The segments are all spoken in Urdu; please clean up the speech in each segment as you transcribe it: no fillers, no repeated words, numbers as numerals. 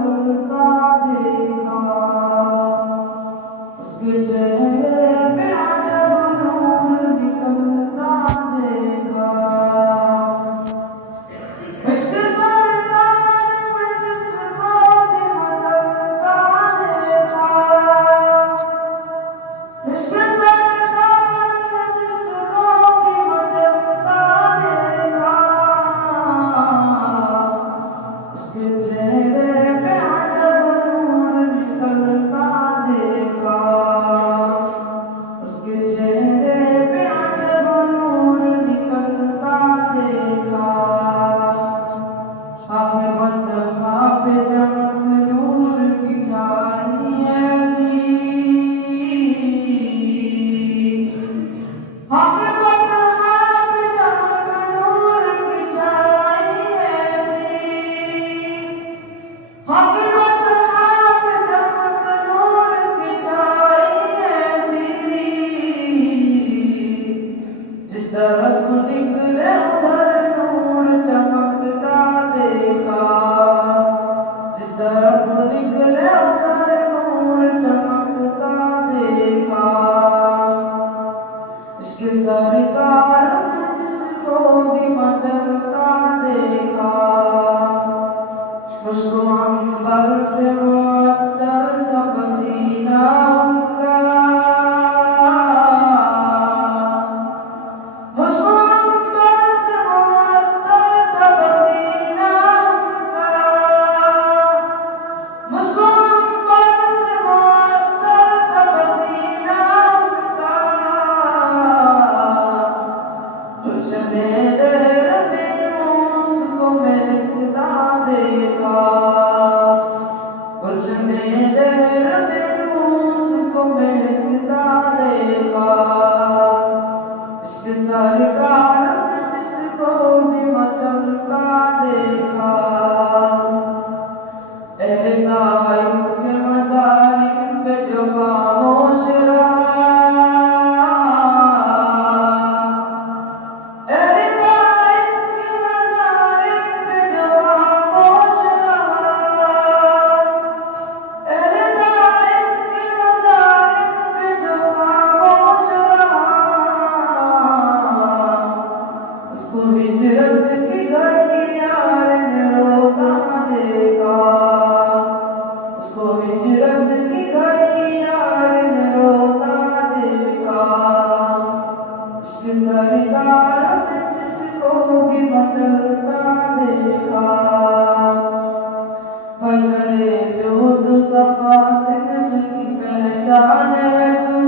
مچلتا دیکھا، اس کے چہرے پہ عجب نور نکلتا دیکھا، عشق سرکار میں جس کو بھی مچلتا دیکھا، عشق سرکار میں جس کو بھی مچلتا دیکھا، اس کے چہرے پہ عجب نور نکلتا دیکھا، اس کے چہرے پہ عجب نور نکلتا دیکھا، عاقبت ہاں پہ چمک نور کی چھائی ایسی، عاقبت ہاں پہ چمک نور کی چھائی ایسی، عاقبت ہاں پہ چمک نور کی چھائی ایسی، جس طرف نکلے ادھر نور چمکتا دیکھا، جس طرف نکلے ادھر نور چمکتا دیکھا، عشق سرکار میں جس کو بھی مچلتا دیکھا، مشک و عنبر سے معطر تھا پسینہ ان کا، مشک و عنبر سے معطر تھا پسینہ ان کا، مشک و عنبر سے معطر تھا پسینہ ان کا، گلشن دہر میں اس کو مہکتا دیکھا، گلشن دہر میں اس کو مہکتا دیکھا، عشق سرکار میں جس کو بھی مچلتا دیکھا، اہل طائف کے مظالم پہ جو خاموش رہا، اہل طائف کے مظالم پہ جو خاموش رہا، اہل طائف کے مظالم پہ جو خاموش رہا، اس کو ہجرت کی گھڑی یار نے روتا دیکھا، اس کو ہجرت کی گھڑی یار نے روتا دیکھا، عشق سرکار میں جس کو بھی مچلتا دیکھا، کرے جو تو صفا صدق کی پہچان ہے تو،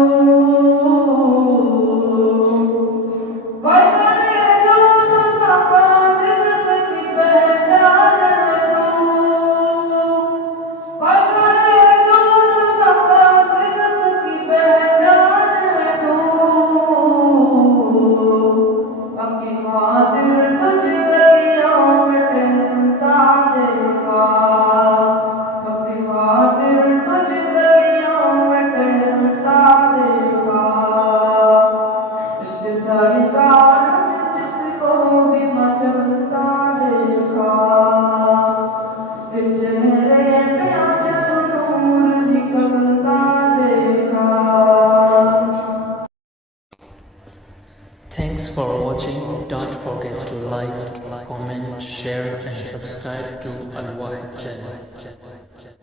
کرے جو تو صفا صدق کی پہچان ہے تو، کرے جو تو صفا صدق کی پہچان ہے تو، اپنی خاطر تجھ گلیوں میں ٹہلتا دیکھا، اپنی خاطر تجھ گلیوں میں ٹہلتا دیکھا، عشق سرکار میں جس کو بھی مچلتا دیکھا، اس کے چہرے پہ عجب نور نکلتا دیکھا. Thanks for watching. Don't forget to like, comment, share and subscribe to Al Wahid channel.